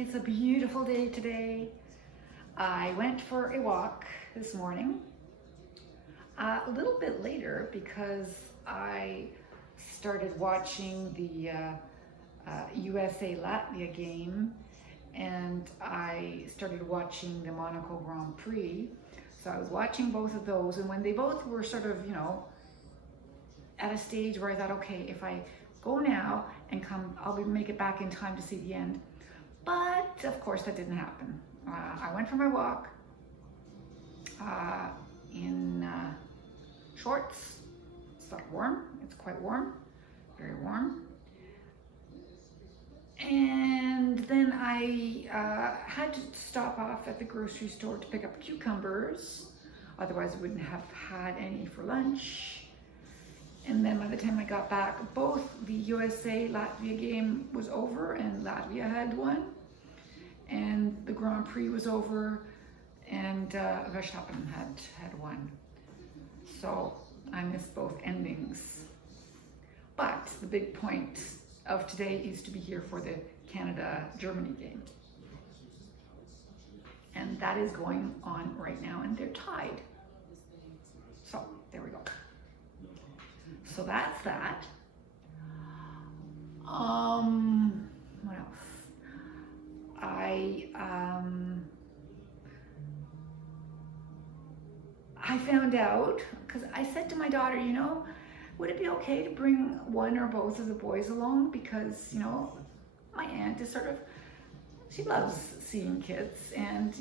It's a beautiful day today. I went for a walk this morning, a little bit later because I started watching the USA Latvia game, and I started watching the Monaco Grand Prix. So I was watching both of those, and when they both were sort of, at a stage where I thought, okay, if I go now and come, I'll make it back in time to see the end. But of course that didn't happen. I went for my walk in shorts. It's not warm, it's quite warm, very warm. And then I had to stop off at the grocery store to pick up cucumbers. Otherwise I wouldn't have had any for lunch. And then by the time I got back, both the USA-Latvia game was over and Latvia had won. And the Grand Prix was over and Verstappen had won. So I missed both endings. But the big point of today is to be here for the Canada-Germany game. And that is going on right now, and they're tied. So there we go. So that's that. What else? I found out, because I said to my daughter, would it be okay to bring one or both of the boys along? Because, my aunt is she loves seeing kids, and,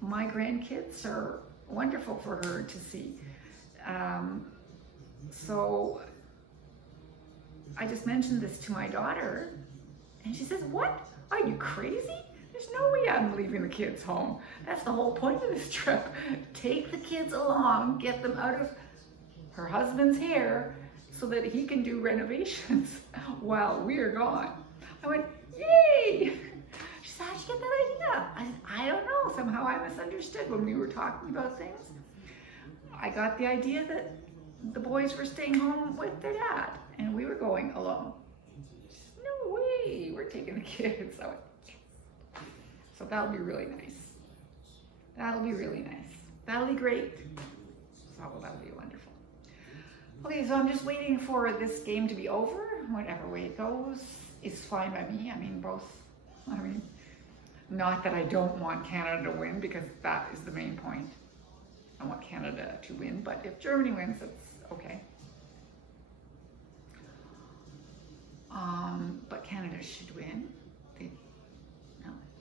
my grandkids are wonderful for her to see. So I just mentioned this to my daughter, and she says, "What? Are you crazy? There's no way I'm leaving the kids home. That's the whole point of this trip. Take the kids along, get them out of her husband's hair so that he can do renovations while we're gone." I went, "Yay!" She said, "How'd you get that idea?" I said, "I don't know. Somehow I misunderstood when we were talking about things. I got the idea that the boys were staying home with their dad and we were going alone." She said, "No way, we're taking the kids." I went, so that'll be really nice. That'll be really nice. That'll be great. So that'll be wonderful. Okay, so I'm just waiting for this game to be over. Whatever way it goes is fine by me. Not that I don't want Canada to win, because that is the main point. I want Canada to win, but if Germany wins, that's okay. But Canada should win.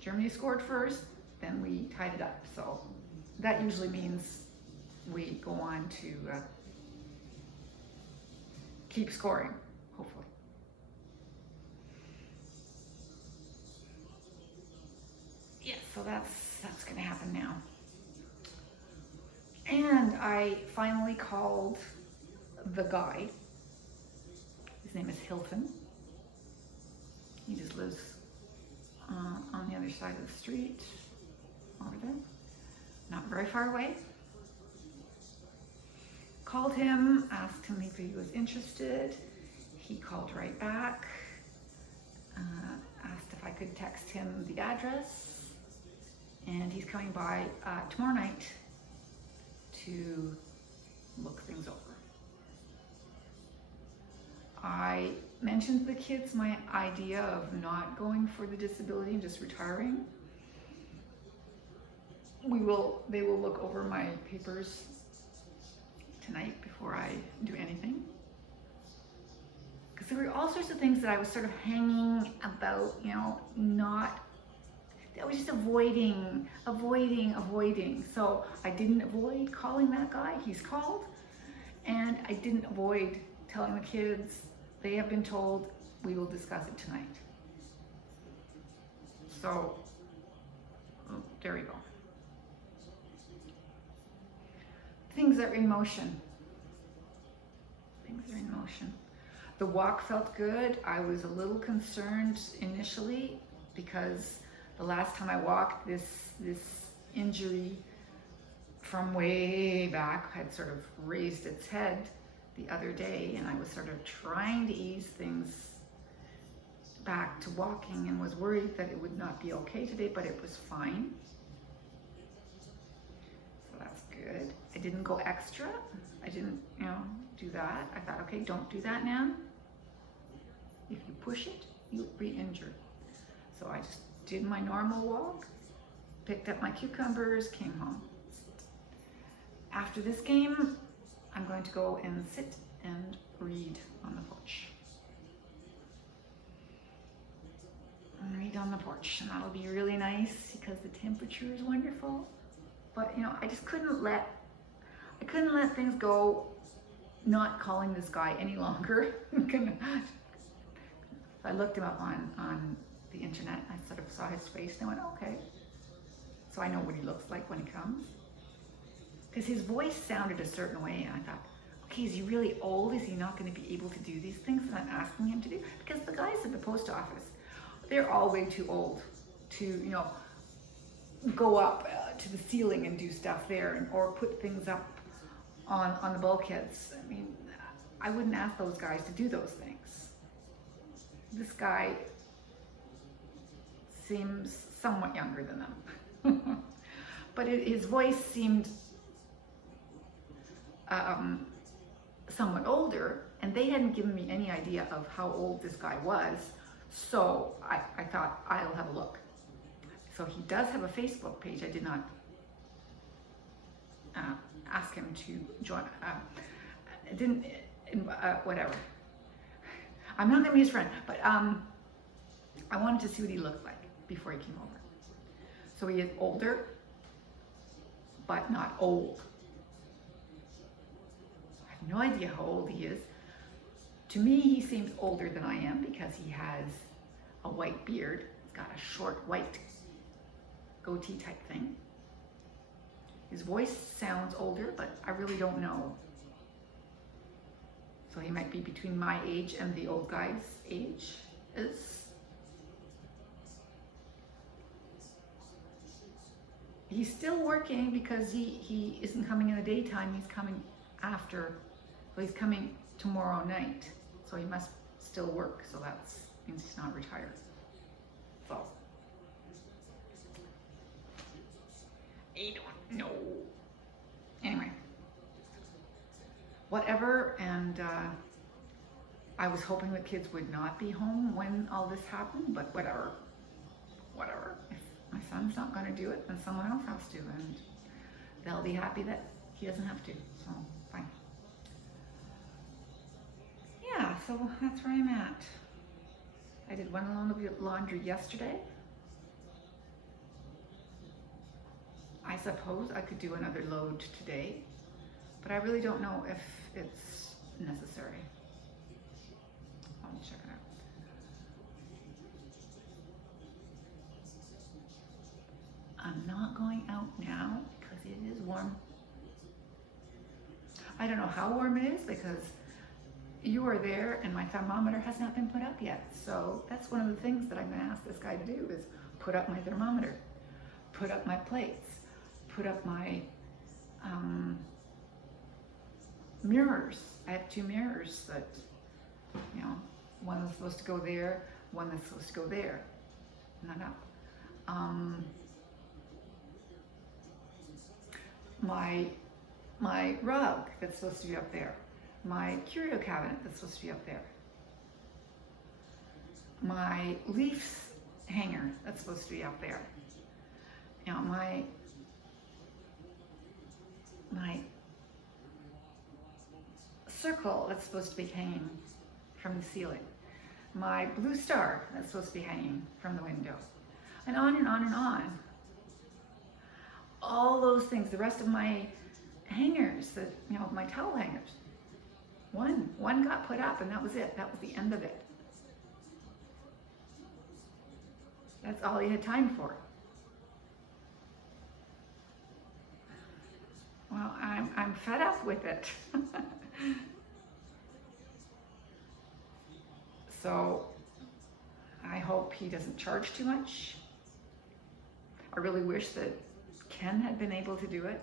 Germany scored first, then we tied it up. So that usually means we go on to keep scoring, hopefully. Yes, so that's gonna happen now. And I finally called the guy. His name is Hilton. He just lives on the other side of the street, over there, not very far away. Called him, asked him if he was interested. He called right back, asked if I could text him the address, and he's coming by tomorrow night to look things over. I mentioned to the kids my idea of not going for the disability and just retiring. They will look over my papers tonight before I do anything. Because there were all sorts of things that I was sort of hanging about, I was just avoiding. So I didn't avoid calling that guy. He's called. And I didn't avoid telling the kids. They have been told we will discuss it tonight. So there we go. Things are in motion. Things are in motion. The walk felt good. I was a little concerned initially because the last time I walked, this injury from way back had sort of raised its head the other day, and I was sort of trying to ease things back to walking and was worried that it would not be okay today, but it was fine. So that's good. I didn't go extra. I didn't, do that. I thought, okay, don't do that now. If you push it, you'll be injured. So I just did my normal walk, picked up my cucumbers, came home. After this game, I'm going to go and sit and read on the porch. And read on the porch, and that'll be really nice because the temperature is wonderful. But I just couldn't let things go, not calling this guy any longer. I looked him up on the internet. I sort of saw his face and I went, okay. So I know what he looks like when he comes. Because his voice sounded a certain way, and I thought, okay, is he really old? Is he not going to be able to do these things that I'm asking him to do? Because the guys at the post office, they're all way too old to, go up to the ceiling and do stuff there, or put things up on the bulkheads. I mean, I wouldn't ask those guys to do those things. This guy seems somewhat younger than them. But his voice seemed somewhat older, and they hadn't given me any idea of how old this guy was. So I thought, I'll have a look. So he does have a Facebook page. I did not ask him to join. Whatever. I'm not going to be his friend, but I wanted to see what he looked like before he came over. So he is older, but not old. I have no idea how old he is. To me, he seems older than I am because he has a white beard. He's got a short white goatee type thing. His voice sounds older, but I really don't know. So he might be between my age and the old guy's age is. He's still working because he isn't coming in the daytime, he's coming after, so he's coming tomorrow night. So he must still work, so that means he's not retired. So, I don't know. Anyway, whatever, and I was hoping the kids would not be home when all this happened, but whatever. If my son's not going to do it, then someone else has to, and they'll be happy that he doesn't have to, so fine. Yeah, so that's where I'm at. I did one load of laundry yesterday. I suppose I could do another load today, but I really don't know if it's necessary. I'll check it out. I'm not going out now because it is warm. I don't know how warm it is because you are there and my thermometer has not been put up yet. So that's one of the things that I'm going to ask this guy to do is put up my thermometer, put up my plates, put up my mirrors. I have 2 mirrors that, one that's supposed to go there, one that's supposed to go there. Not up. My rug that's supposed to be up there. My curio cabinet that's supposed to be up there. My leaves hanger that's supposed to be up there. My circle that's supposed to be hanging from the ceiling. My blue star that's supposed to be hanging from the window. And on and on and on. All those things, the rest of my hangers, my towel hangers. One got put up and that was it. That was the end of it. That's all he had time for. Well, I'm fed up with it. So I hope he doesn't charge too much. I really wish that Ken had been able to do it.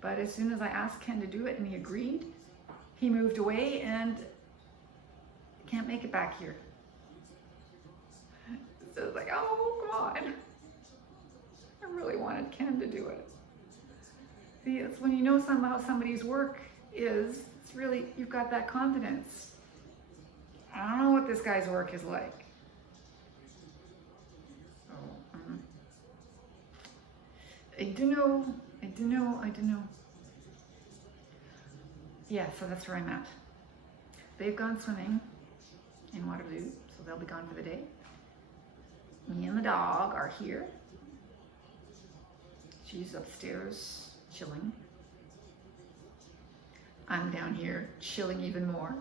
But as soon as I asked Ken to do it and he agreed, he moved away and can't make it back here. just like, oh God. I really wanted Ken to do it. See, it's when you know somehow somebody's work is, it's really, you've got that confidence. I don't know what this guy's work is like. So, I do know. Yeah, so that's where I'm at. They've gone swimming in Waterloo, so they'll be gone for the day. Me and the dog are here. She's upstairs chilling. I'm down here chilling even more.